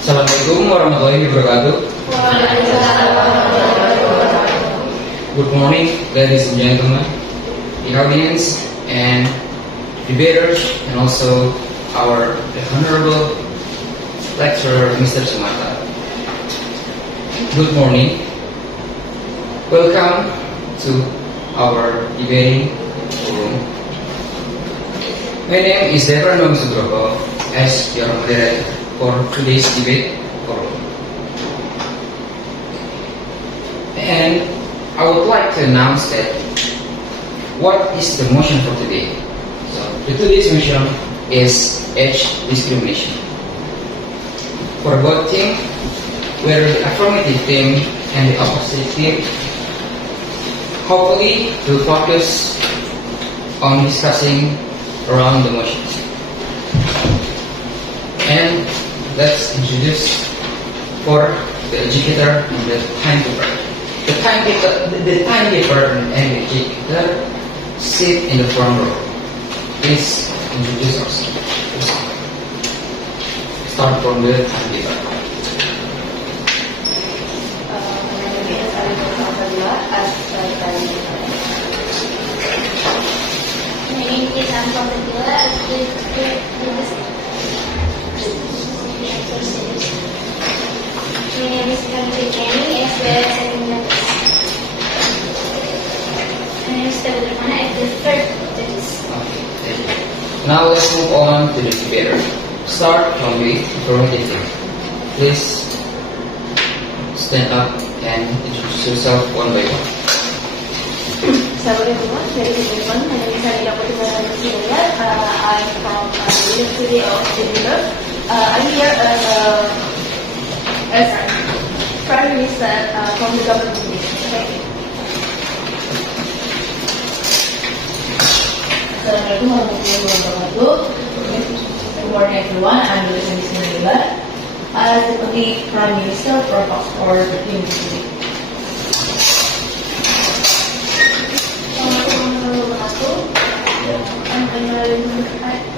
Assalamualaikum warahmatullahi wabarakatuh. Good morning, ladies and gentlemen, the audience and debaters, and also our honorable lecturer, Mr. Sumata. Good morning. Welcome to our debating forum. My name is Defran Nugroho as your moderator for today's debate forum. And I would like to announce that what is the motion for today. So today's motion is age discrimination. For both team, whether the affirmative team and the opposite team, hopefully will focus on discussing around the motions. And let's introduce for the educator and the timekeeper. The timekeeper and the educator sit in the front row. Please introduce us. Start from the timekeeper. My name is Alivia Salsabila as the timekeeper. My name is Annida as the My name is Kezia as the second judge. My name is Qothrunnada as the third judge. Okay. Now let's move on to the debater. Start from the affirmative team. Please stand up and introduce yourself one by one. Assalamualaikum, ladies and gentlemen. My name is Annida Hidayat. I'm from the University of Edinburgh. I'm here as Prime Minister from the government. Thank you. Assalamualaikum warahmatullahi wabarakatuh. Good morning everyone. I'm Naila, as Deputy Prime Minister for Oxford University.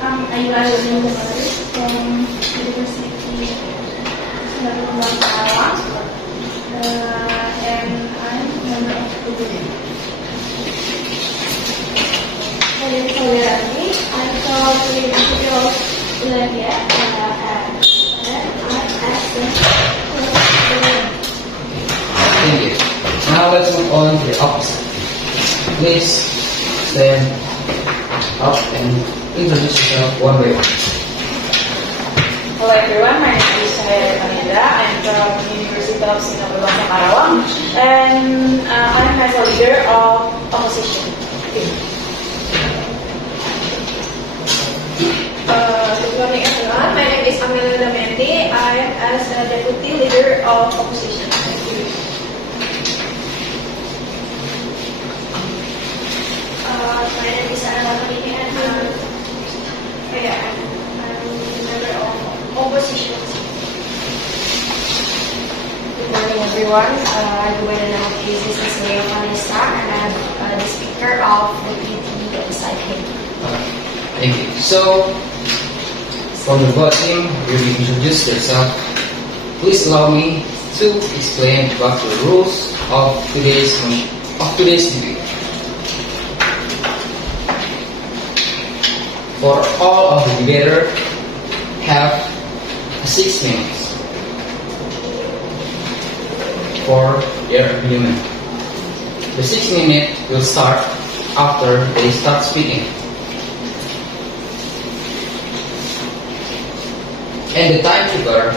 I'm Ayla from University of Sarawak, and I'm member of Putri. My name is Aulia Rahmi. I'm from the University of Aleydia, and I'm as the Thank you. Now let's move on to the opposite. Please stand up and introduce yourself one by one. Hello everyone, my name is Cahya Refaninda. I'm from University of Sarawak, and I'm as a leader of opposition team. Good morning everyone. My name is Amelali Damayanti. I am as a deputy leader of opposition. Thank you. My name is Rahmadini, and I'm a member of opposition. Good morning everyone. I go by the name of Kezia Cecilia, and I'm the speaker of the PBI of UNSIKA. Thank you. So, from the board team, you will introduce yourself. Please allow me to explain about the rules of today's debate. For all of the debaters have 6 minutes for their argument. The 6 minutes will start after they start speaking. And the timekeeper,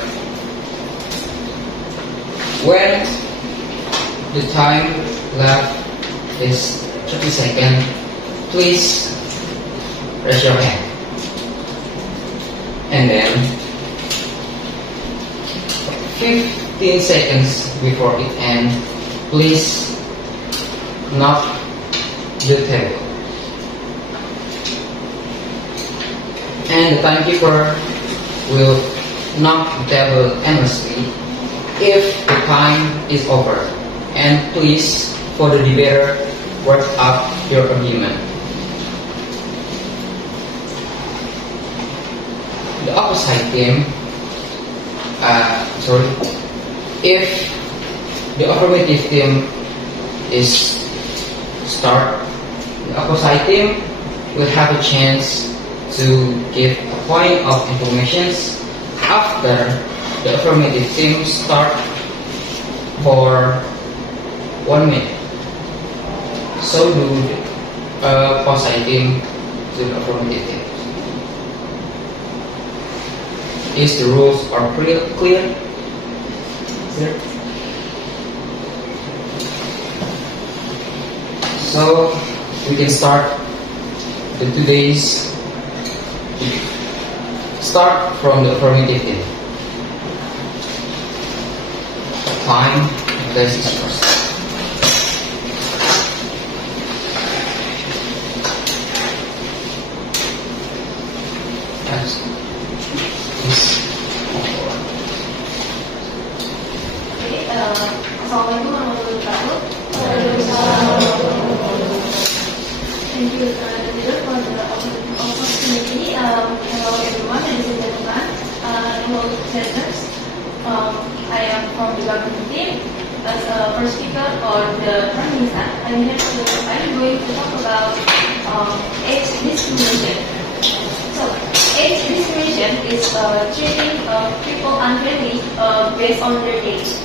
when the time left is 30 seconds, please raise your hand. And then 15 seconds before it ends, please knock the table. And the timekeeper will knock the table endlessly if the time is over. And please, for the debater, work up your argument. The opposite team sorry, if the affirmative team is start, the opposite team will have a chance to give a point of information after the affirmative team start for 1 minute. So do the opposite team to the affirmative team. Is the rules are clear? Clear? So we can start the 2 days. Start from the affirmative team. Time, place is first. Yes. Assalamualaikum warahmatullahi wabarakatuh. Thank you, Dita, for the opportunity. Hello everyone, ladies and gentlemen. Hello presenters. I am from the government team. As a first speaker or the Prime Minister, I'm going to talk about age discrimination. So, age discrimination is treating people unfairly based on their age.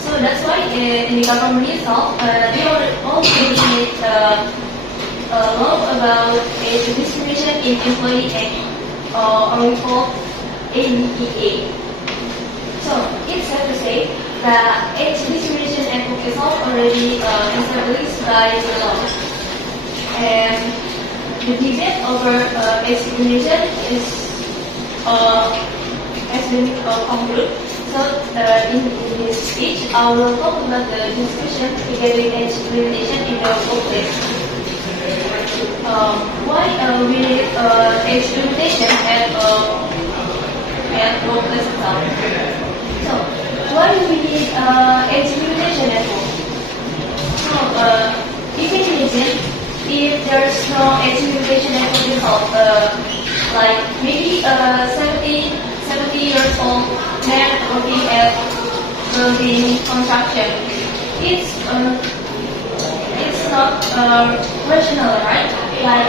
So that's why in the government itself, they also made a law about age discrimination in employee act, or we call ADEA. So it's safe to say that age discrimination act itself already established by the law, and the debate over age discrimination has been concluded. So in this speech, I will talk about the discussion regarding age discrimination in the workplace. Why we need age discrimination at workplace itself? So why do we need age discrimination at work? So you can imagine if there's no age discrimination at work itself, like maybe 70 years old man working at building construction. It's not rational, right? Like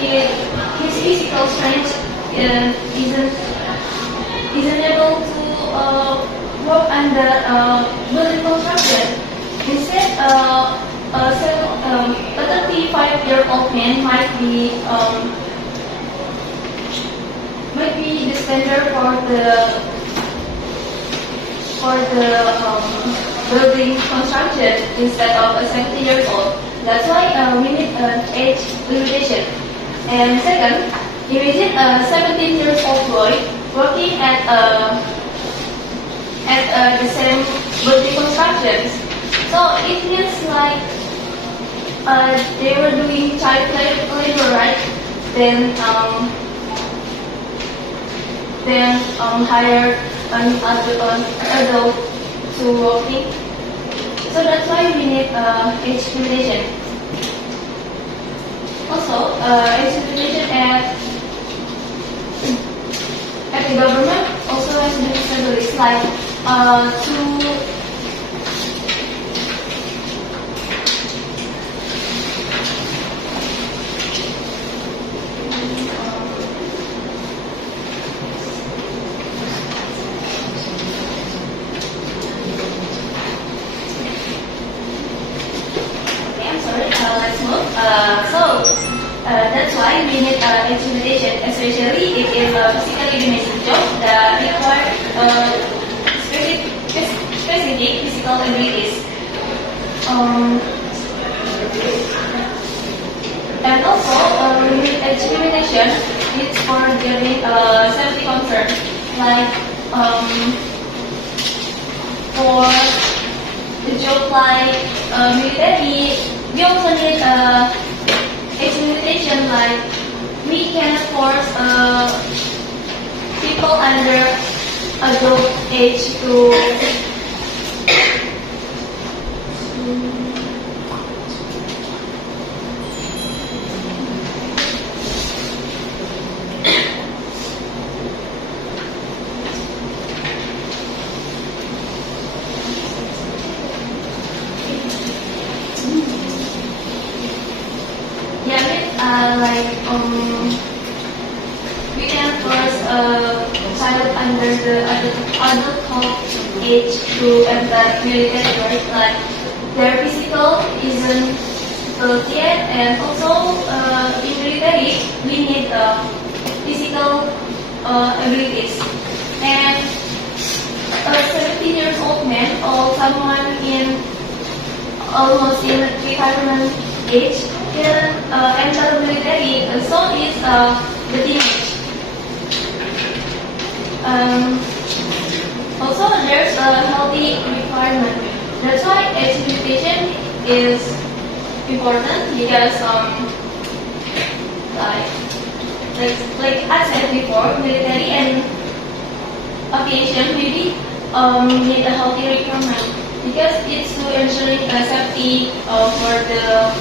his physical strength isn't able to work under building construction. Instead, a 35-year-old man might be the standard for the building construction instead of a 70 years old. That's why we need an age limitation. And second, imagine a 17 years old boy working at the same building constructions. So it means like they were doing child labor, right? Then hire an adult to working. So that's why we need age discrimination. Also, age discrimination at the government also has been established, like that's why we need intimidation, especially if it's a physically demanding job that requires specific physical abilities. And also, we need discrimination. It's for getting safety concern, like for the job like military. We also need experimentation, like we can force people under adult age to we can first child under the adult age to enter military work, like their physical isn't developed yet, and also in military we need physical abilities. And a 17 years old man or someone in almost in retirement age can enter military. So is the teenage. Also, there's a healthy requirement. That's why age limitation is important, because like I said before, military and aviation maybe need a healthy requirement, because it's to ensuring safety for the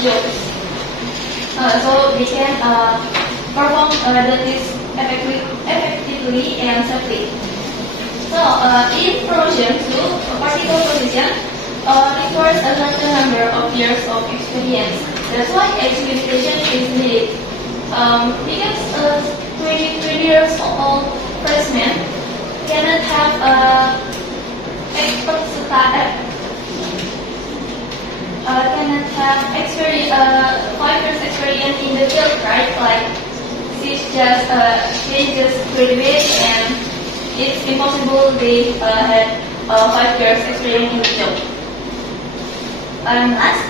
jobs. So they can perform the task effectively and safely. So in promotion to a particular position requires a certain number of years of experience. That's why age limitation is needed. Because 20 years old freshman cannot have experience, 5 years experience in the field, right? Like they just graduate, and it's impossible they had 5 years experience in the field. And last,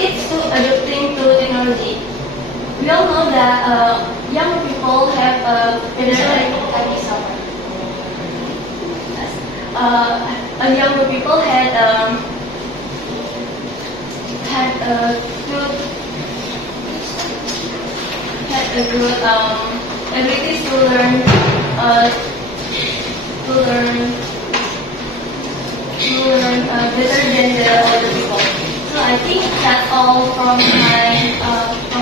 it's to adapting to technology. We all know that young people have younger people had a good abilities to learn better than the older people. So I think that's all from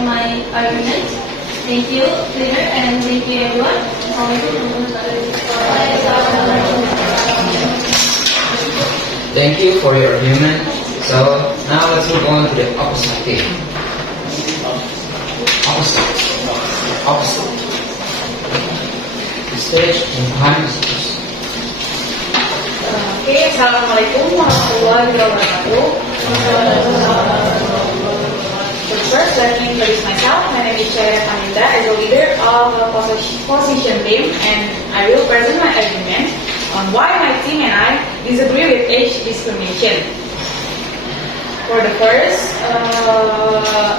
my argument. Thank you, leader, and thank you everyone. Thank you for your argument. So now let's move on to the opposite thing. Opposite. The stage in Harits. Okay, Assalamualaikum warahmatullahi wabarakatuh. First, let me introduce myself. My name is Cahya Refaninda, as a leader of the Preposition team, and I will present my argument on why my team and I disagree with age discrimination. For the first,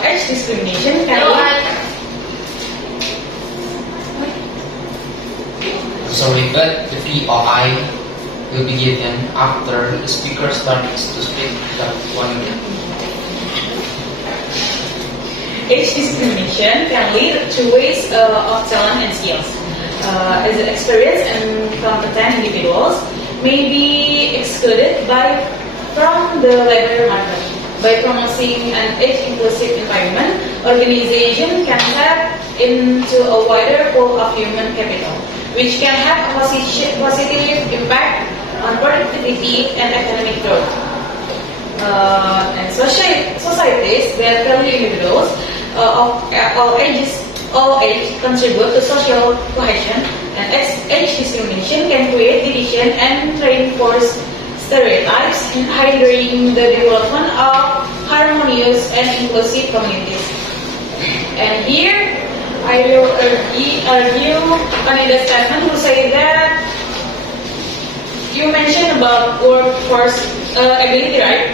age discrimination can Sorry, but the POI will be given after the speaker starts to speak. That 1 minute. Age discrimination can lead to waste of talent and skills. As experienced and competent individuals may be excluded from the labor market. By promoting an age-inclusive environment, organization can tap into a wider pool of human capital, which can have a positive impact on productivity and economic growth. And societies that value individuals of all ages contribute to social cohesion, and age discrimination can create division and reinforce stereotypes, hindering the development of harmonious and inclusive communities. And here, I will argue Annida statement who say that you mentioned about workforce ability, right?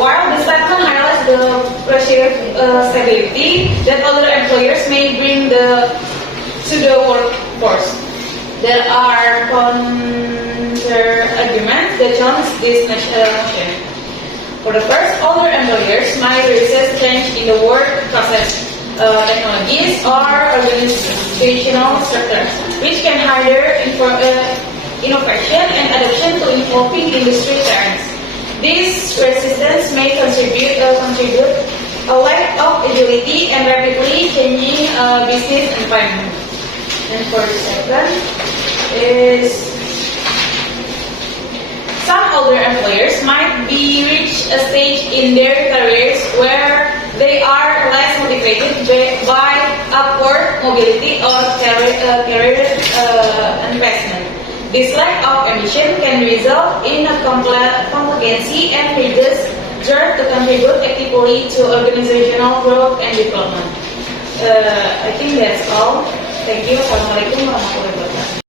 While the statement highlights the pressure stability that other employers may bring to the workforce, there are counter arguments that challenge this notion. For the first, older employers might resist change in the work process, technologies, or organizational structures, which can hinder innovation and adaptation to evolving industry trends. This resistance may contribute a lack of agility and rapidly changing business environment. And for the second is some older older employers might be reach a stage in their careers where they are less motivated by upward mobility or career investment. This lack of ambition can result in a complacency and reduce desire to contribute actively to organizational growth and development. I think that's all. Thank you. Assalamualaikum warahmatullahi wabarakatuh.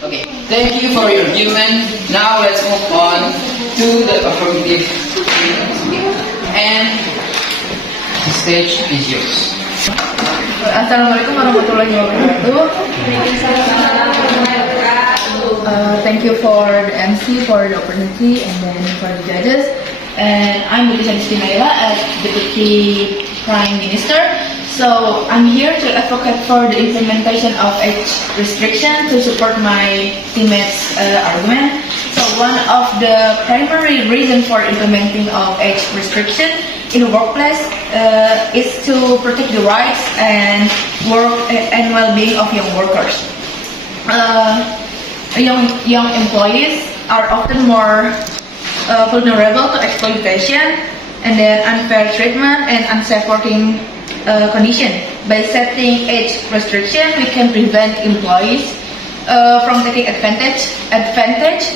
Okay, thank you for your argument. Now let's move on to the affirmative. And the stage is yours. Assalamualaikum warahmatullahi wabarakatuh. Thank you for the MC for the opportunity and then for the judges. And I'm Naila as Deputy Prime Minister. So I'm here to advocate for the implementation of age restriction to support my teammates' argument. So one of the primary reasons for implementing of age restriction in the workplace is to protect the rights and work and well-being of young workers. Young employees are often more vulnerable to exploitation and then unfair treatment and unsafe working condition. By setting age restriction, we can prevent employees from taking advantage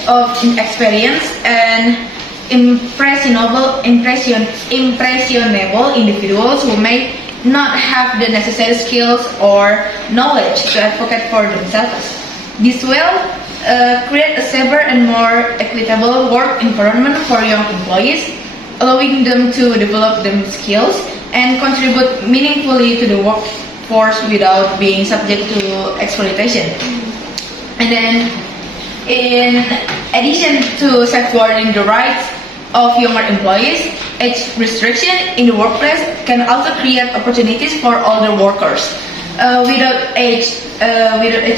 of inexperienced and impressionable individuals who may not have the necessary skills or knowledge to advocate for themselves. This will create a safer and more equitable work environment for young employees, allowing them to develop their skills and contribute meaningfully to the workforce without being subject to exploitation. And then, in addition to safeguarding the rights of younger employees, age restriction in the workplace can also create opportunities for older workers. Without age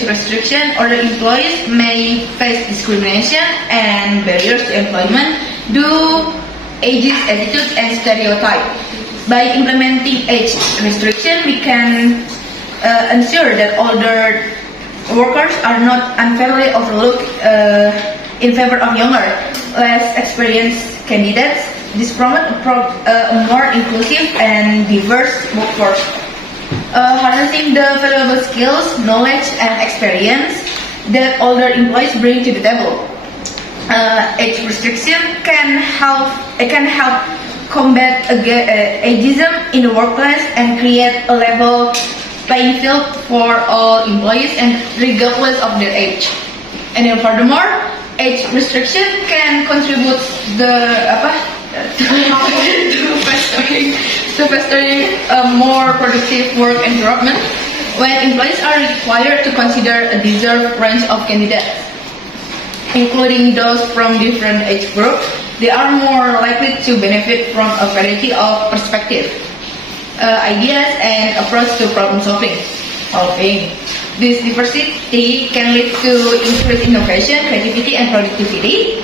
restriction, older employees may face discrimination and barriers to employment due to ageist attitudes and stereotypes. By implementing age restriction, we can ensure that older workers are not unfairly overlooked in favor of younger, less experienced candidates. This promotes a more inclusive and diverse workforce. Harnessing the valuable skills, knowledge, and experience that older employees bring to the table. Age restriction can help combat ageism in the workplace and create a level playing field for all employees and regardless of their age. And then furthermore, age restriction can contribute to fostering a more productive work environment when employees are required to consider a diverse range of candidates, including those from different age groups. They are more likely to benefit from a variety of perspectives, ideas, and approach to problem solving. This diversity can lead to increased innovation, creativity, and productivity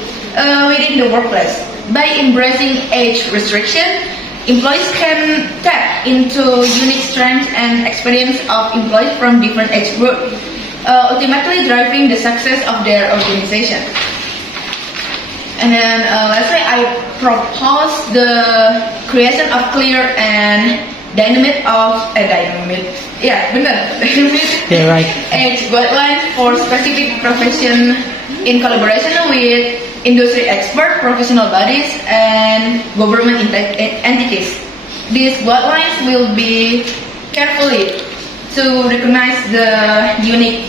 within the workplace. By embracing age restriction, employees can tap into unique strengths and experience of employees from different age groups, ultimately driving the success of their organization. And then lastly, I propose the creation of clear and dynamic age guidelines for specific profession in collaboration with industry experts, professional bodies, and government entities. These guidelines will be carefully to recognize the unique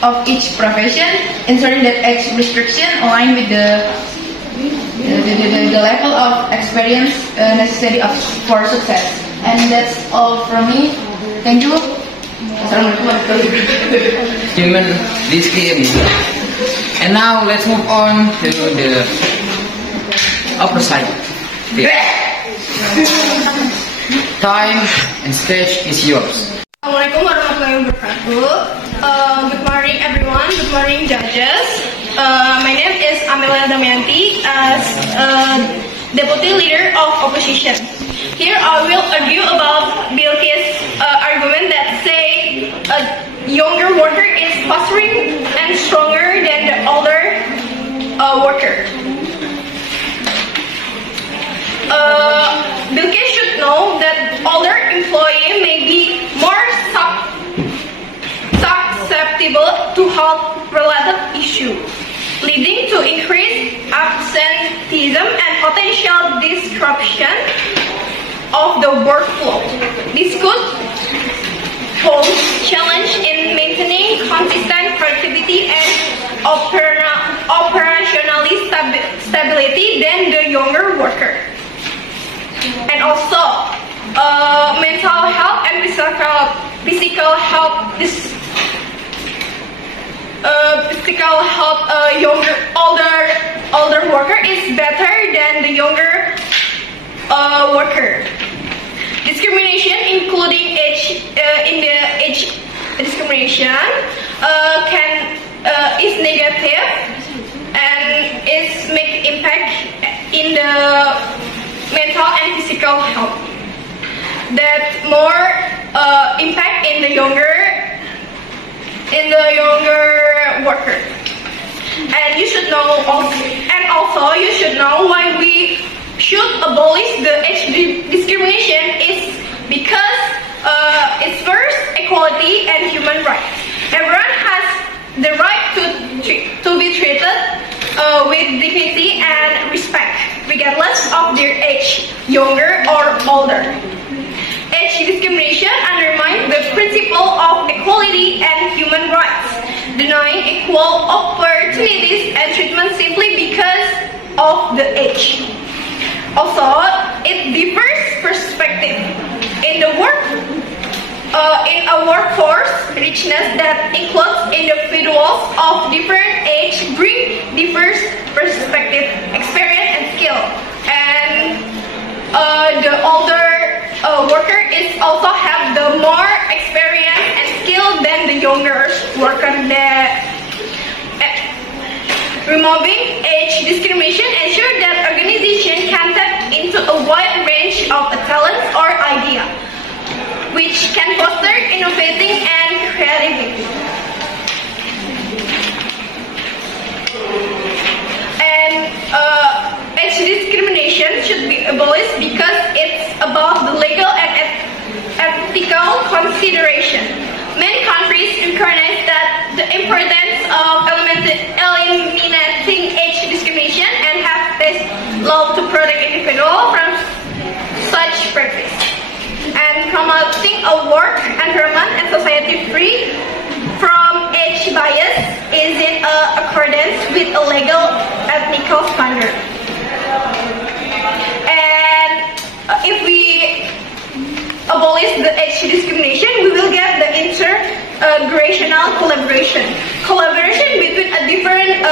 of each profession, ensuring that age restriction align with the level of experience necessary for success. And that's all from me. Thank you. Human Rizky. And now let's move on to the upper side. Time and stage is yours. Assalamualaikum warahmatullahi wabarakatuh. Good morning everyone, good morning judges. My name is Amelali Damayanti as Deputy Leader of Opposition. Here I will argue about Bilqis' argument that say a younger worker is fostering and stronger than the older worker. Bilqis should know that older employee may be more susceptible to health-related issues, leading to increased absenteeism and potential disruption of the workflow. This could pose challenge in maintaining consistent productivity and operationally stability than the younger worker. And also, mental health and physical health older worker is better than the younger worker. Discrimination, including age, in the age discrimination, is negative and is make impact in the mental and physical health. That more impact in the younger worker. And you should know also you should know why we should abolish the age discrimination is because it's first equality and human rights. Everyone has the right to be treated with dignity and respect, regardless of their age, younger or older. Age discrimination undermines the principle of equality and human rights, denying equal opportunities and treatment simply because of the age. Also, it differs perspective in the in a workforce richness that includes individuals of different age bring diverse perspective, experience, and skill. And the older worker is also have the more experience and skill than the younger worker. Removing age discrimination ensures that organization can tap into a wide range of talents or ideas, which can foster innovating and creativity. And age discrimination should be abolished because it's about the legal and ethical consideration. Many countries recognize that the importance of eliminating age discrimination and have passed law to protect individuals from such practice. And promoting a work environment and society free from age bias is in accordance with a legal ethical standard. And if we abolish the age discrimination, we will get the intergenerational collaboration between a different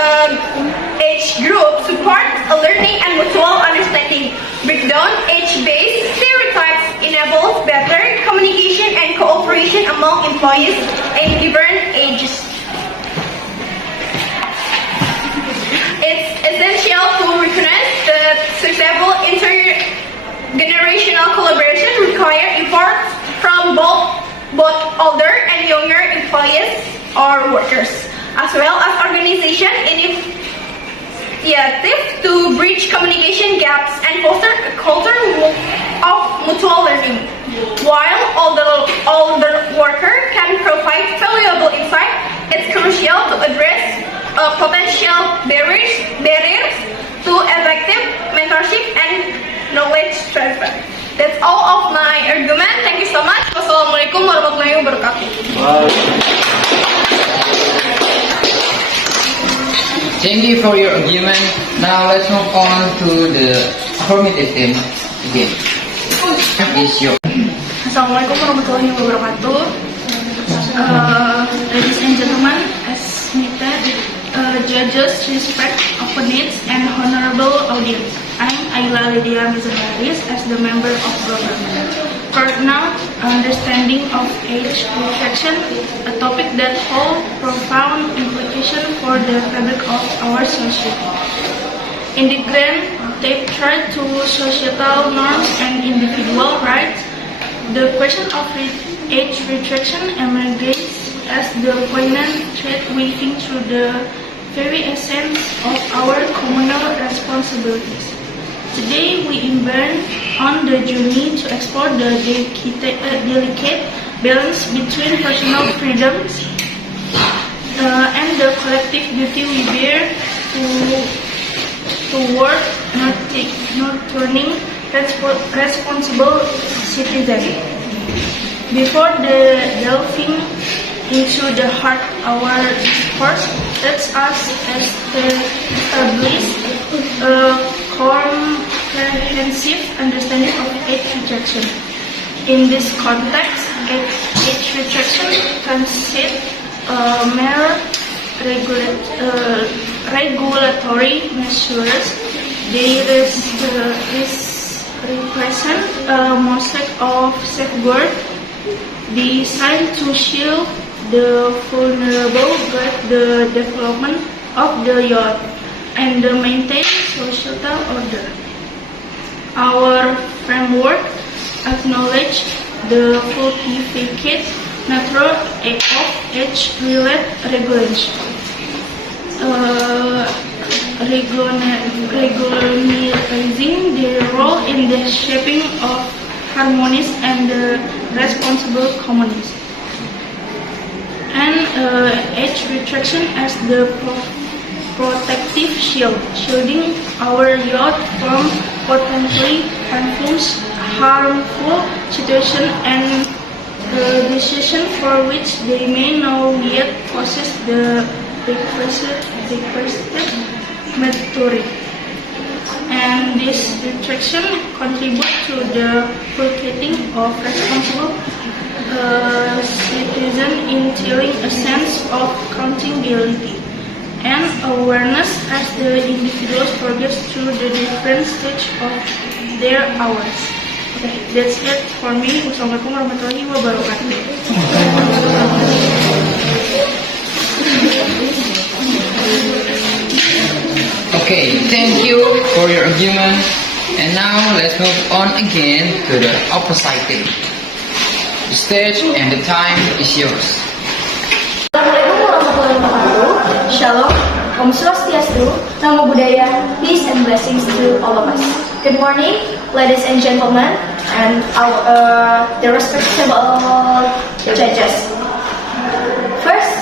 age group, support learning and mutual understanding, break down age-based stereotypes, enables better communication and cooperation among employees in different ages. It's essential to recognize that successful intergenerational collaboration requires efforts from both older and younger employees or workers, as well as organization initiative to bridge communication gaps and foster a culture of mutual learning. While older worker can provide valuable insight, it's crucial to address potential barriers to effective mentorship and knowledge transfer. That's all of my argument. Thank you so much. Wassalamualaikum warahmatullahi wabarakatuh. Thank you for your argument. Now let's move on to the affirmative team again. Assalamualaikum warahmatullahi wabarakatuh. Ladies and gentlemen, as stated, judges, respect, opponents, and honorable audience. I'm Ayla Mayzanulla as the member of government. For now, understanding of age reflection, a topic that holds profound implication for the fabric of our society. In the grand threat to societal norms and individual rights, the question of age retraction emerges as the poignant threat weaving through the very essence of our communal responsibilities. Today we embark on the journey to explore the delicate balance between personal freedoms and the collective duty we bear toward nurturing responsible citizens. Before delving into the heart of our discourse, let us establish a comprehensive understanding of age rejection. In this context, age rejection consists mere regulatory measures. They represent a mosaic of safeguards designed to shield the vulnerable, guide the development of the youth, and maintain societal order. Our framework acknowledges the pontificate nature of age-related regulation. Recognizing their role in the shaping of harmonious and responsible communities, and age rejection as the protective shield, shielding our youth from potentially harmful situations and decisions for which they may not yet possess the requisite maturity. And this rejection contributes to the cultivating of responsible citizen, instilling a sense of accountability and awareness as the individuals progress through the different stages of their hours. Okay, that's it for me. Wassalamualaikum warahmatullahi wabarakatuh. Okay, thank you for your argument. And now let's move on again to the opposite thing. The stage and the time is yours. Assalamualaikum warahmatullahi wabarakatuh. Shalom, Om Swastiastu, Namo Buddhaya, peace and blessings to all of us. Good morning, ladies and gentlemen, and the respectable judges. First,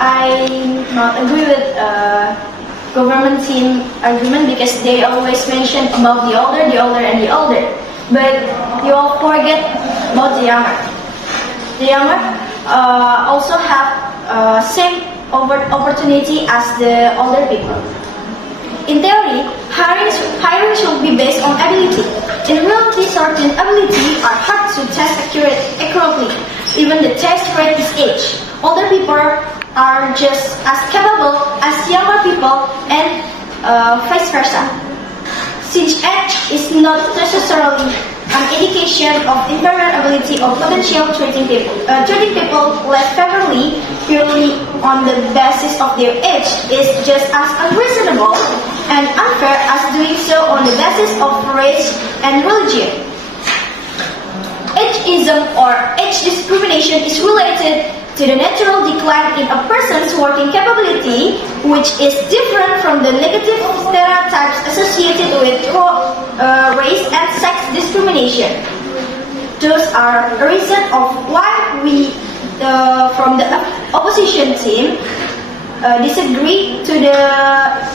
I not agree with government team argument because they always mention about the older, and the older. But you all forget about the younger. The younger also have same opportunity as the older people. In theory, hiring should be based on ability. In reality, certain ability are hard to test accurately. Even the test rate is age. Older people are just as capable as younger people, and vice versa. Since age is not necessarily an indication of inferior ability or potential, treating people less favorably purely on the basis of their age is just as unreasonable and unfair as doing so on the basis of race and religion. Ageism or age discrimination is related to the natural decline in a person's working capability, which is different from the negative stereotypes associated with race and sex discrimination. Those are a reason of why we, from the opposition team, disagree to the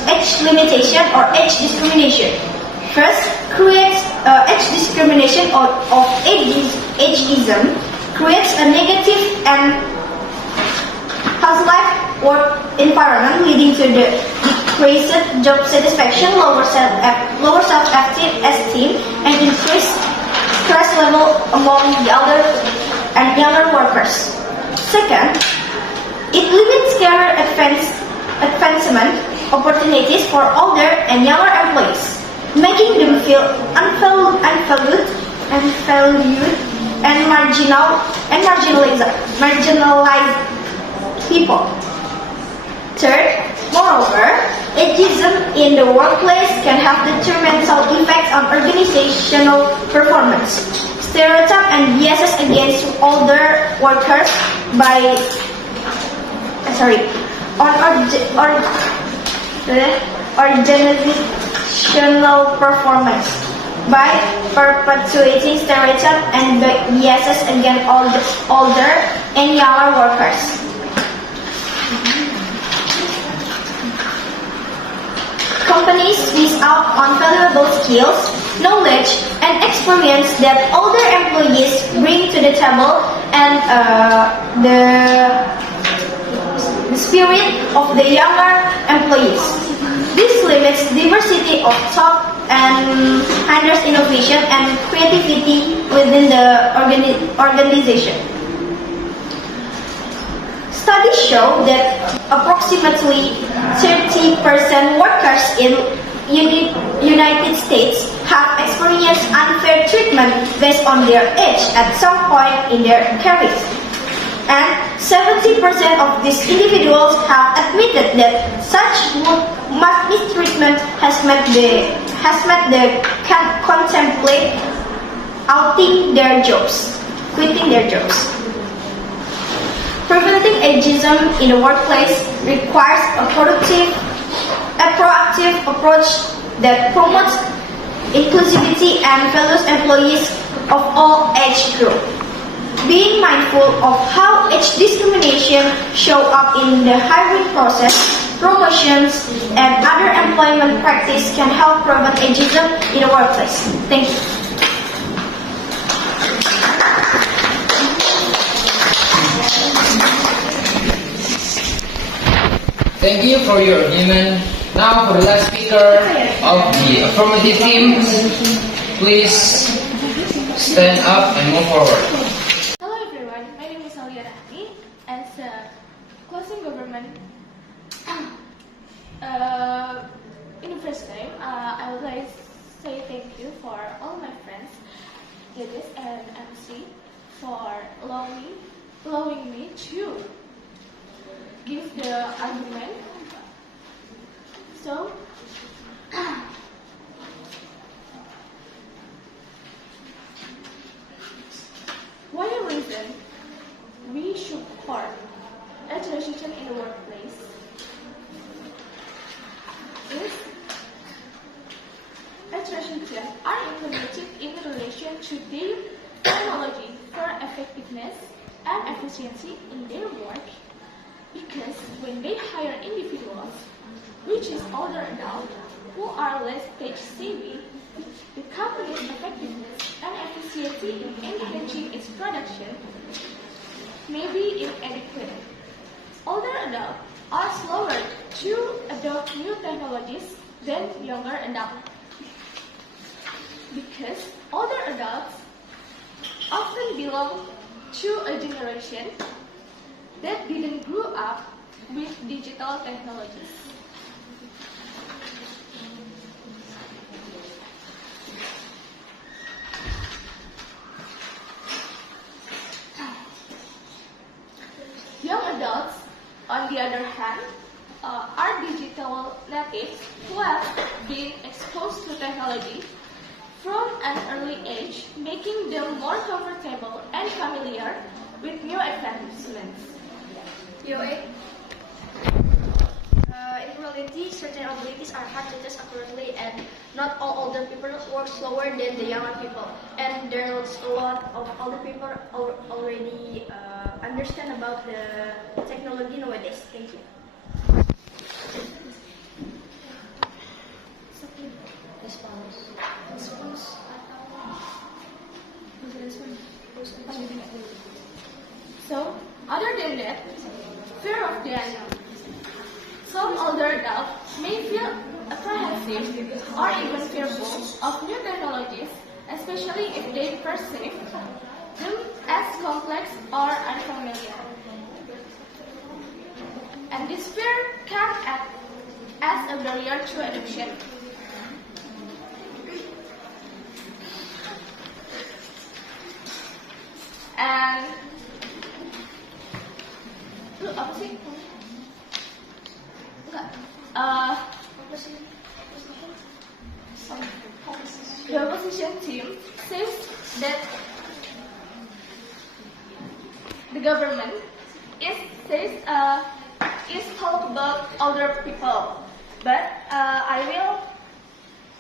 age limitation or age discrimination. First, creates age discrimination of ageism creates a negative and past life work environment, leading to the decreased job satisfaction, lower self-esteem, and increased stress level among the older and younger workers. Second, it limits career advancement opportunities for older and younger employees, making them feel unvalued and marginalized people. Third, moreover, ageism in the workplace can have detrimental effects on organizational performance. Stereotypes and biases against older workers by organizational performance by perpetuating stereotypes and biases against older and younger workers. Companies miss out on valuable skills, knowledge, and experience that older employees bring to the table, and the spirit of the younger employees. This limits diversity of thought and hinders innovation and creativity within the organization. Studies show that approximately 30% workers in United States have experienced unfair treatment based on their age at some point in their careers. And 70% of these individuals have admitted that such mistreatment has made them contemplate quitting their jobs. Preventing ageism in the workplace requires a proactive approach that promotes inclusivity and values employees of all age groups. Being mindful of how age discrimination show up in the hiring process, promotions, and other employment practice can help prevent ageism in the workplace. Thank you. Thank you for your argument. Now for the last speaker of the affirmative team, please stand up and move forward. Hello everyone, my name is Aulia Rahmi. As a closing government in the first time, I would like to say thank you for all my friends, judges and MC for allowing me to give the argument. So, one reason we should support education in the workplace is education are implemented in relation to their technology for effectiveness and efficiency in their work, because when they hire individuals, which is older adults, who are less tech savvy, the company's effectiveness and efficiency in enhancing its production may be inadequate. Older adults are slower to adopt new technologies than younger adults, because older adults often belong to a generation that didn't grow up with digital technologies. Young adults, on the other hand, are digital natives who have been exposed to technology from an early age, making them more comfortable and familiar with new advancements. In reality, certain abilities are hard to test accurately, and not all older people work slower than the younger people. And there's a lot of older people already understand about the technology nowadays. Thank you. So, other than that, fear of the unknown. Some older adults may feel apprehensive or even fearful of new technologies, especially if they perceive them as complex or unfamiliar. And this fear can act as a barrier to adoption. And apa sih? The opposition team says that the government says is talk about older people, but I will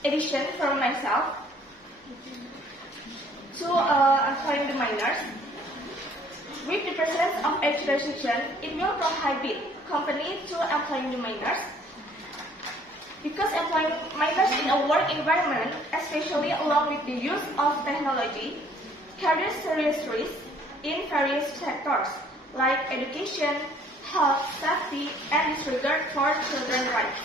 addition from myself to employing the minors. With the presence of age restriction, it will prohibit companies to employ the minors. Because employing minors in a work environment, especially along with the use of technology, carries serious risks in various sectors like education, health, safety, and disregard for children's rights.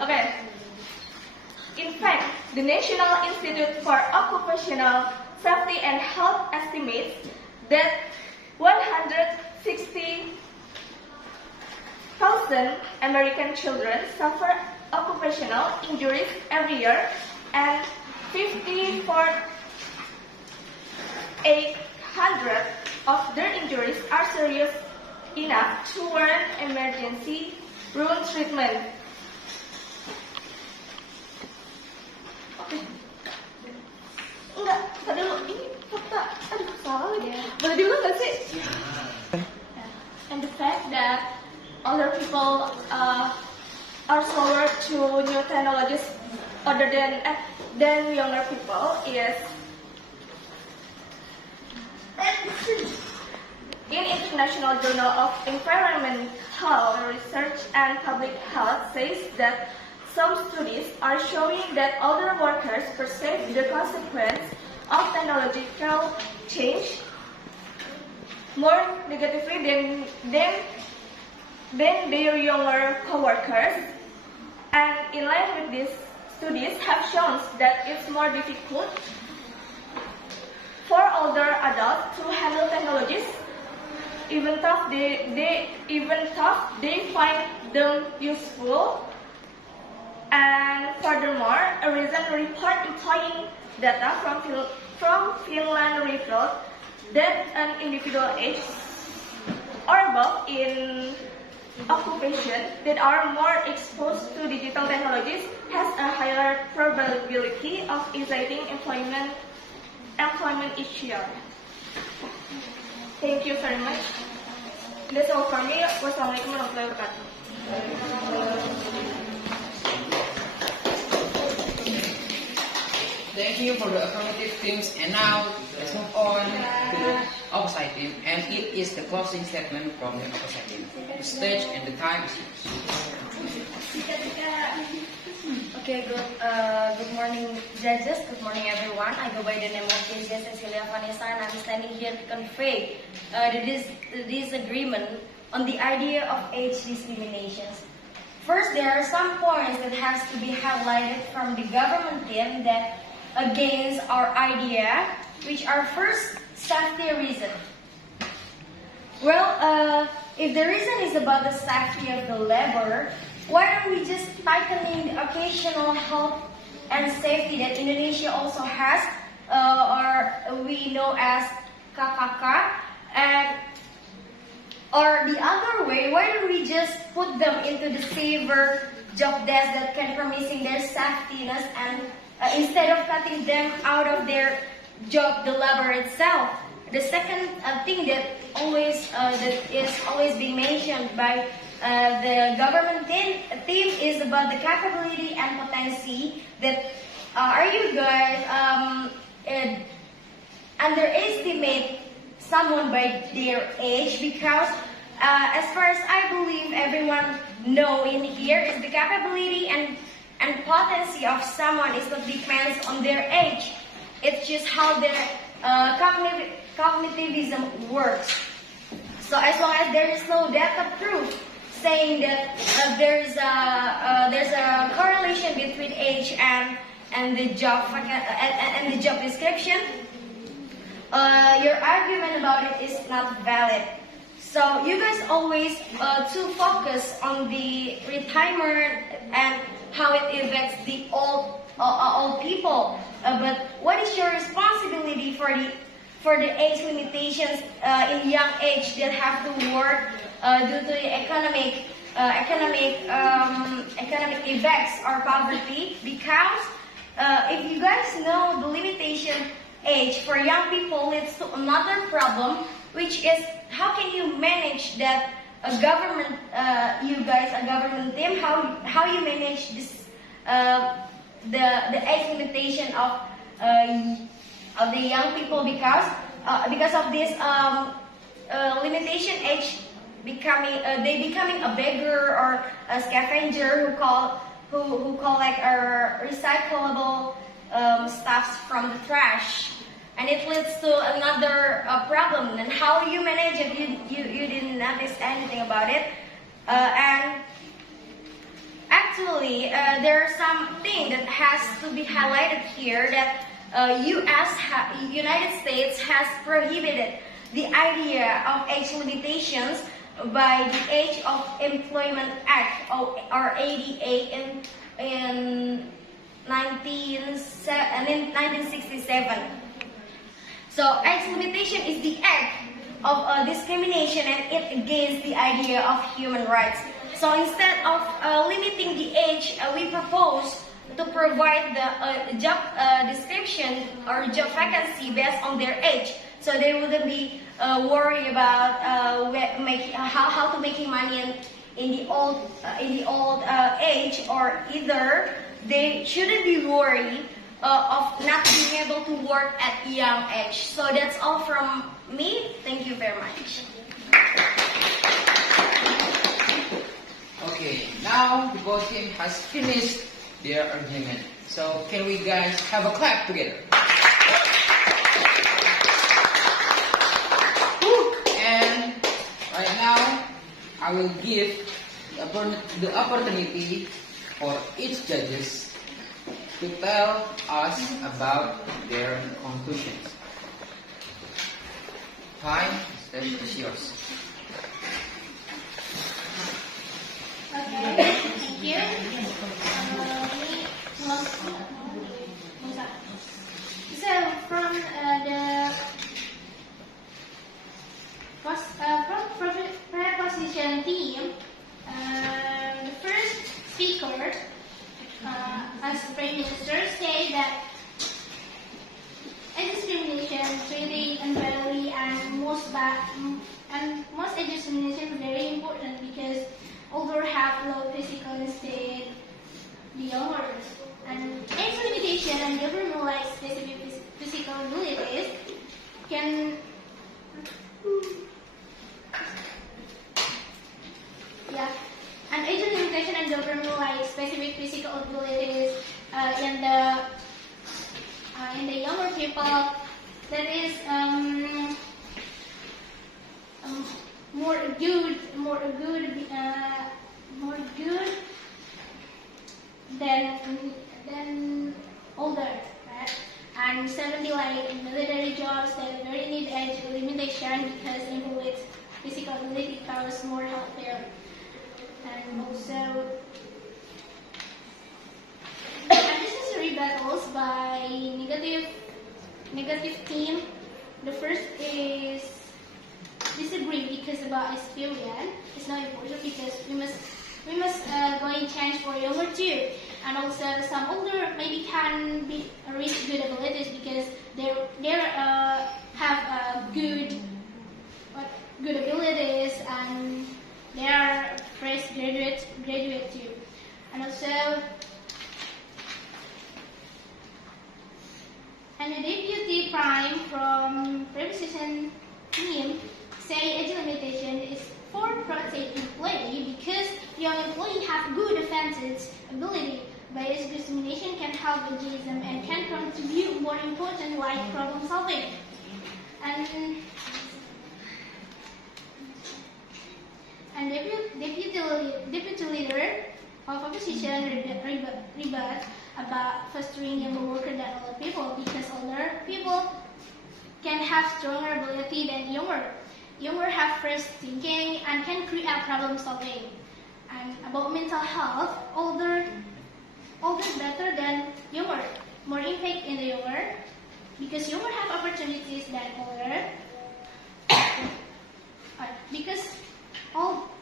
Okay. In fact, the National Institute for Occupational Safety and Health estimates that 160,000 American children suffer occupational injuries every year, and 54,800 of their injuries are serious enough to warrant emergency room treatment. Enggak, tadi dulu, ini fakta, aduh salah lagi. Boleh diulang nggak sih? And the fact that older people are slower to new technologies other than younger people is in International Journal of Environmental Research and Public Health says that some studies are showing that older workers perceive the consequence of technological change more negatively than their younger co-workers. And in line with these studies have shown that it's more difficult for older adults to handle technologies, even though they find them useful. And furthermore, a recent report employing data from Finland revealed that an individual age or above in occupation that are more exposed to digital technologies has a higher probability of exciting employment each year. Thank you very much. That's all for me. Wassalamualaikum warahmatullahi wabarakatuh. Thank you for the affirmative teams, and now let's move on to the opposite team, and it is the closing statement from the opposite team. The stage and the time is yours. Okay, good morning, judges. Good morning, everyone. I go by the name of Kezia Cecilia, and I'm standing here to convey the disagreement on the idea of age discriminations. First, there are some points that has to be highlighted from the government team that against our idea, which are first safety reason. Well, if the reason is about the safety of the labor, why don't we just tightening the occasional health and safety that Indonesia also has, or we know as KKK, and or the other way, why don't we just put them into the safer job desk that can promising their safetyness, and instead of cutting them out of their job, the labor itself. The second thing that is always being mentioned by the government team is about the capability and potency that are you guys underestimate someone by their age, because as far as I believe everyone know in here is the capability and potency of someone is not depends on their age. It's just how their cognitivism works. So as long as there is no data proof saying that there's a correlation between age and the job and the job description, your argument about it is not valid. So you guys always too focus on the retirement and how it affects the old people. But what is your responsibility for the age limitations in young age that have to work due to the economic economic effects or poverty, because if you guys know, the limitation age for young people leads to another problem, which is how can you manage that a government, you guys, a government team, how you manage this the age limitation of the young people, because of this limitation age becoming they becoming a beggar or a scavenger who collect recyclable stuffs from the trash, and it leads to another problem. And how you manage it? You didn't notice anything about it, and actually there are something that has to be highlighted here, that United States has prohibited the idea of age limitations by the Age of Employment Act, or ADA, in 1967. So age limitation is the act of discrimination, and it against the idea of human rights. So instead of limiting the age, we propose to provide the job description or job vacancy based on their age, so they wouldn't be worried about how to making money in the old age, or either they shouldn't be worried of not being able to work at a young age. So that's all from me. Thank you very much. Okay, now the both team has finished their argument. So can we guys have a clap together? And right now, I will give the opportunity for each judges to tell us about their conclusions. Time is yours. Okay, thank you. So from preposition team, the first speaker, as Prime Minister, said that discrimination really unfairly and most age discrimination is very important, because older have low physical instead the younger. And age limitation and government-like specific physical abilities can and age limitation and government-like specific physical abilities in the younger people, that is more good than older, right? And certainly like military jobs that very need age limitation, because involves physical ability covers more healthcare. And also unnecessary battles by negative team. The first is disagree because about experience. It's not important, because we must going change for younger too. And also some older maybe can be reach good abilities, because they have good abilities, and they are fresh graduate too. And also and a deputy prime from Preposition team say age limitation is for protect employee, because young employee have good offenses ability. But age discrimination can help ageism and can contribute more important like problem solving. And deputy leader of opposition rebut about fostering younger workers than older people, because older people can have stronger ability than younger. Younger have fresh thinking and can create problem solving. And about mental health, older better than younger, more impact in the younger, because younger have opportunities than older. Because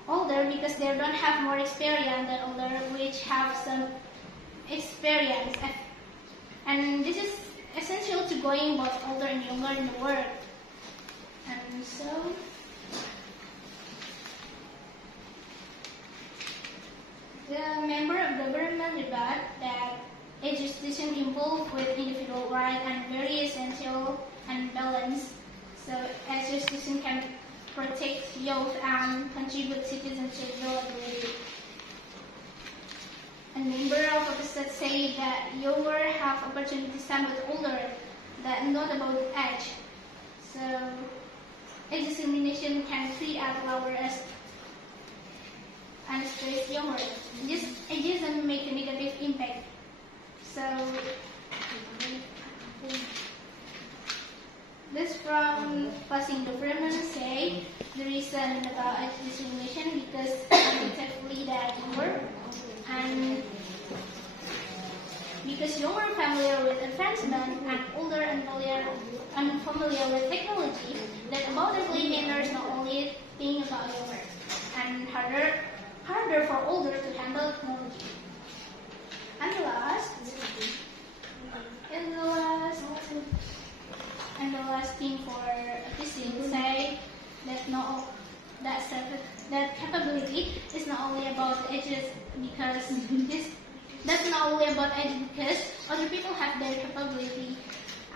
older because they don't have more experience than older, which have some experience. And this is essential to going both older and younger in the world. And so, the member of government rebut that age restriction involved with individual rights and very essential and balanced. So age restriction can protect youth and contribute citizenship ability. A number of officers say that younger have opportunity same with older, that not about age. So age discrimination can create lower and stress younger. It doesn't make a negative impact. So this from passing government say the reason about age discrimination because relatively that younger and because younger familiar with advancement and older and unfamiliar with technology, that about the matters not only think about younger and harder for older to handle technology. And the last thing for Rizky say that capability is not only about ages because that's not only about age because other people have their capability,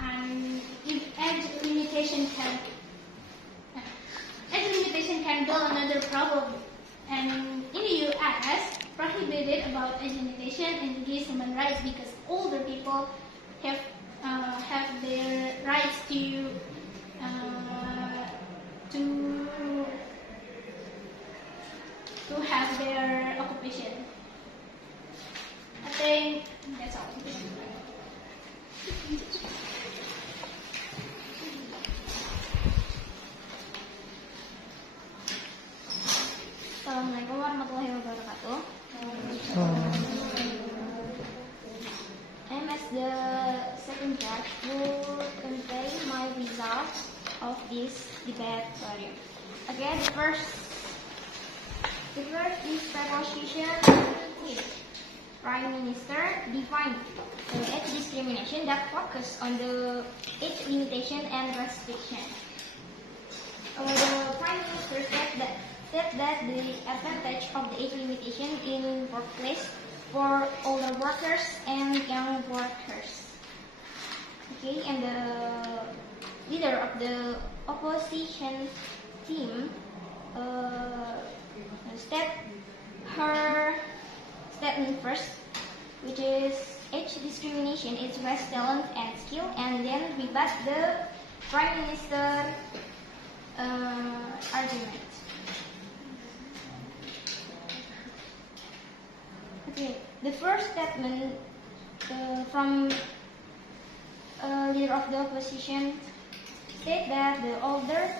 and if age limitation can build another problem. And in the US, prohibited about age limitation against human rights because older people have their rights to have their occupation. I think that's all. Assalamualaikum warahmatullahi wabarakatuh. I'm as the second judge who convey my results of this debate podium. Okay, the first is preposition. Prime Minister defined age discrimination that focus on the age limitation and restriction. The Prime Minister said that the advantage of the age limitation in workplace for older workers and young workers. Okay, and the leader of the opposition team state her statement first, which is age discrimination is race, talent, and skill, and then rebut the Prime Minister argument. Okay, the first statement from leader of the opposition state that the older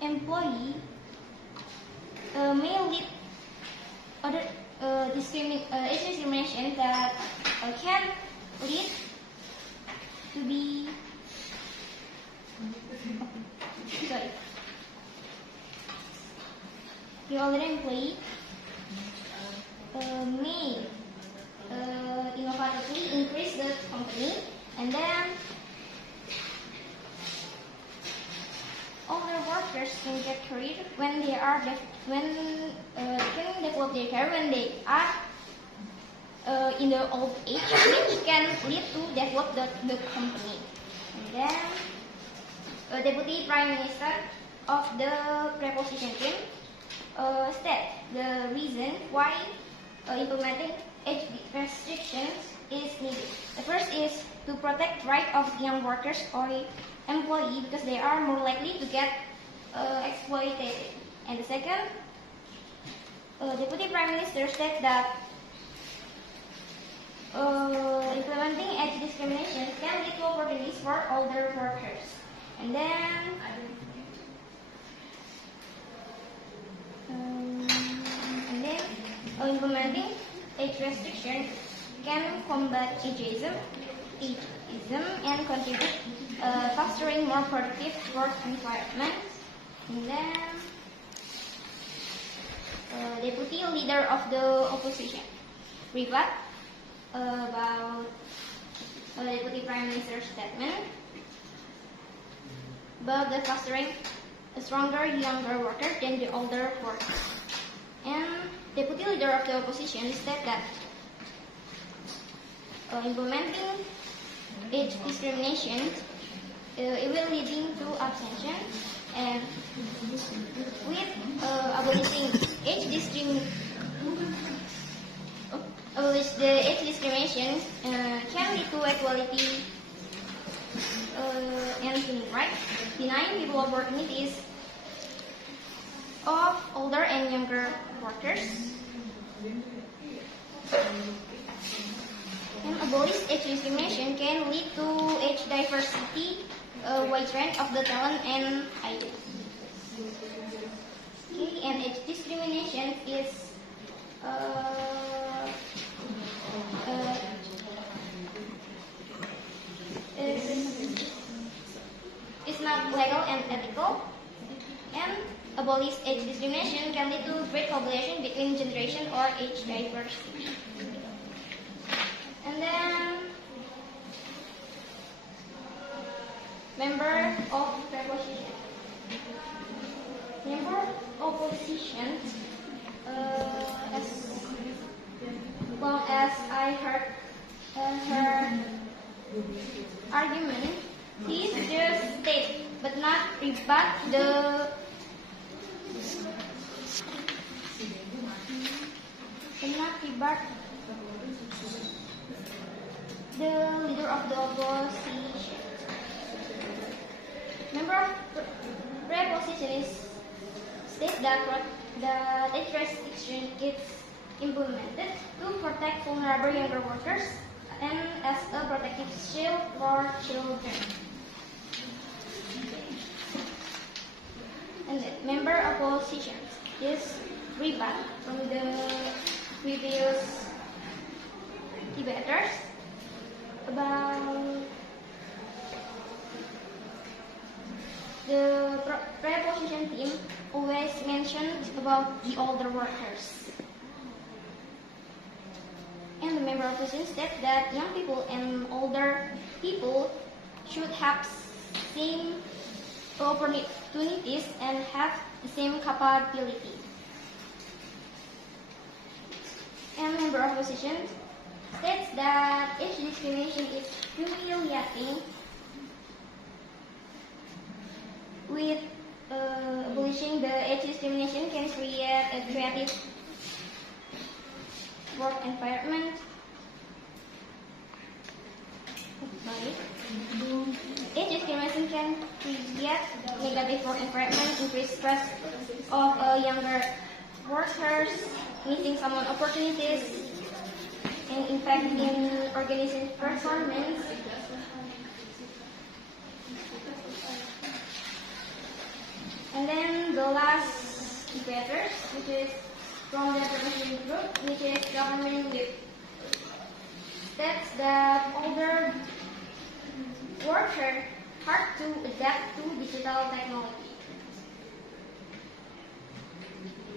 employee may lead other age discrimination that can lead to be the older employee may innovatively increase the company, and then older workers can get career when they are can develop their career when they are in the old age, which can lead to develop the company. And then Deputy Prime Minister of the Preposition team state the reason why implementing age restrictions is needed. The first is to protect right of young workers or employees because they are more likely to get exploited. And the second, Deputy Prime Minister said that implementing age discrimination can lead to opportunities for older workers. And then implementing age restriction can combat ageism and contribute fostering more productive work environment. And then deputy leader of the opposition, rebut about Deputy Prime Minister's statement about the fostering a stronger younger worker than the older worker. And deputy leader of the opposition said that implementing age discrimination it will leading to abstention, and with abolishing age discrimination can lead to equality and human rights, denying people opportunities of older and younger workers, and abolish age discrimination can lead to age diversity, wide range of the talent and ideas. Okay, and age discrimination is not legal and ethical, and abolish age discrimination can lead to great collaboration between generation or age diversity. And then member of preposition. Member of opposition, as long as I heard her argument, he just state but not rebut the leader of the opposition. Member of preposition states that the age restriction is implemented to protect vulnerable younger workers and as a protective shield for children. And the member of opposition is rebut from the previous debaters about the preposition team always mentioned about the older workers. And the member of opposition said that young people and older people should have same opportunities and have the same capability. And member of opposition states that age discrimination is humiliating. With abolishing the age discrimination can create a creative work environment. Age discrimination can create negative work environment, increase stress of younger workers, missing some opportunities, and impact in organization performance. And then the last debaters, which is from the preposition group, which is government with, states that older workers hard to adapt to digital technology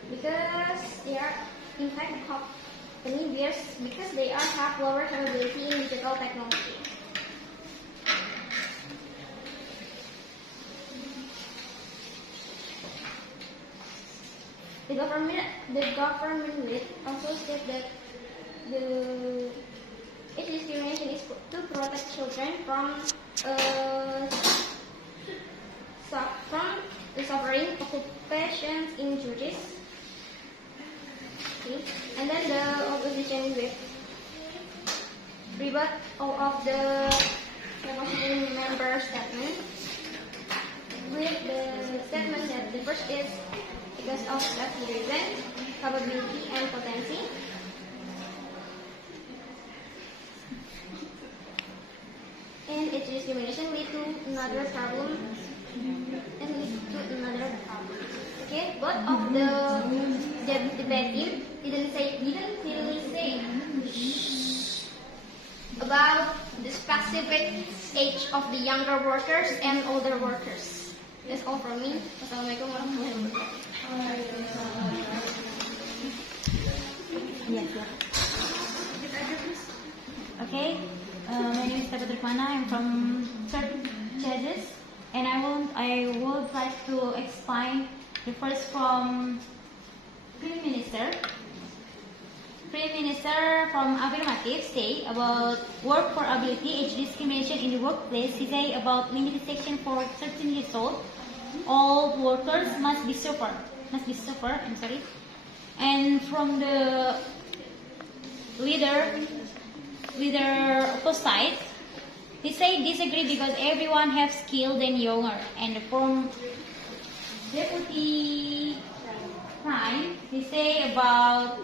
because they are in fact company bears because they are have lower capability in digital technology. The government will also state that the age discrimination is to protect children from the suffering occupations injuries. Okay. And then the opposition will rebut all of the opposition member statement with the statement that the first is because of self-reason, capability, and potency. And age discrimination lead to another problem. Okay, both of the debate team didn't really say about the specific age of the younger workers and older workers. That's all from me. Wassalamualaikum warahmatullahi wabarakatuh. Yes, yeah. Okay, my name is Putri. I'm from third judges, and I would like to explain the first from Prime Minister. Prime Minister from affirmative say about work for ability, age discrimination in the workplace. He say about limited section for 13 years old. All workers must be suffer. I'm sorry. And from the leader opposite, he say disagree because everyone have skill than younger. And from Deputy Prime, he say about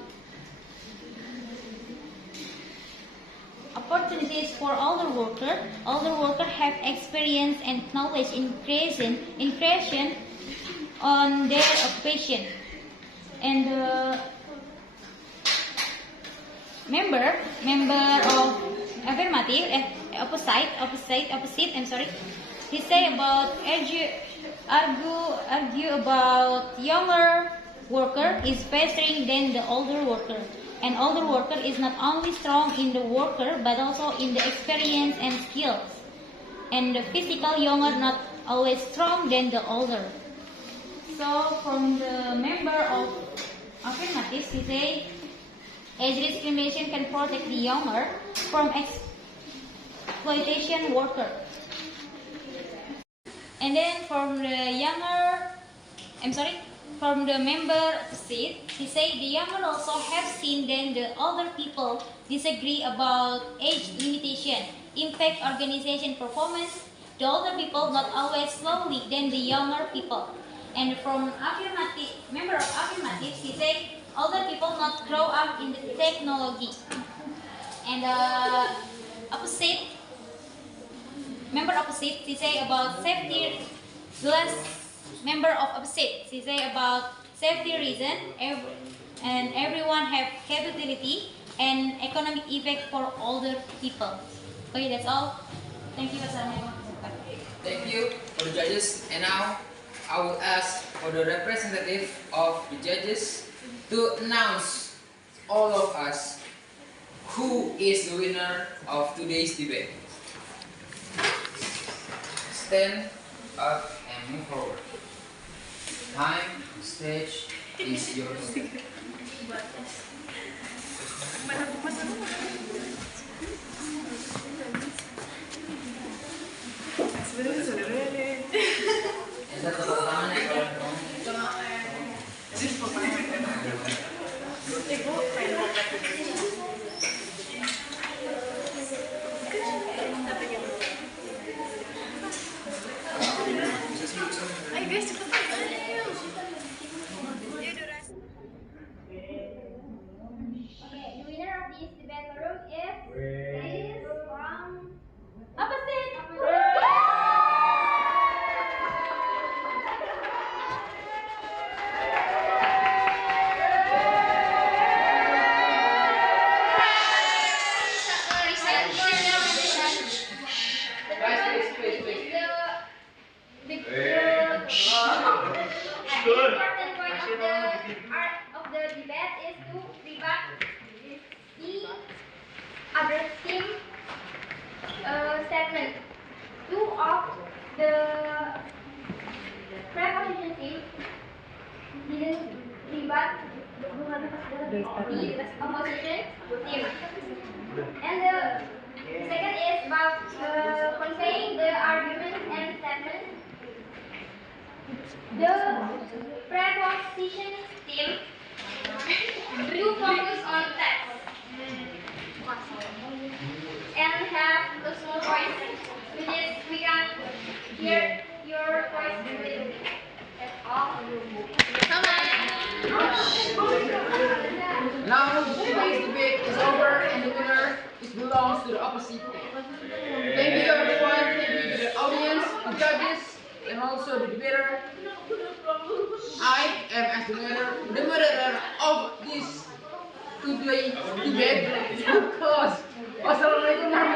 opportunities for older worker. Older worker have experience and knowledge in creation on their occupation. And member of affirmative opposite. I'm sorry. He say about argue about younger worker is faster than the older worker. An older worker is not only strong in the worker but also in the experience and skills. And the physical younger not always strong than the older. So from the member of affirmative, he say age discrimination can protect the younger from exploitation worker. And then from the member opposite, he say the younger also have seen then the older people disagree about age limitation, impact organization performance. The older people not always slowly than the younger people. And from member of affirmative, he say older people not grow up in the technology. And member opposite, he say about safety. The last member of opposite, he say about safety reason, and everyone have capability and economic effect for older people. Okay, that's all. Thank you, Assalamualaikum. Thank you for the judges. And now I will ask for the representative of the judges to announce all of us who is the winner of today's debate. Stand up and move forward. Time, stage is yours. The winner of this debate room is from opposite. Of the debate is to rebut the other team statement. Two of the preposition team didn't rebut the opposition team. And the second is about conveying the arguments and statements. The preposition team do focus on text and have a small voice, which is we can hear your voice a little bit. That's all. Come on. Now today's debate is over and the winner belongs to the opposite. Thank you everyone, thank you to the audience, the judges, and also the debater. I am as the moderator of this today debate. Of course. Wassalamualaikum warahmatullahi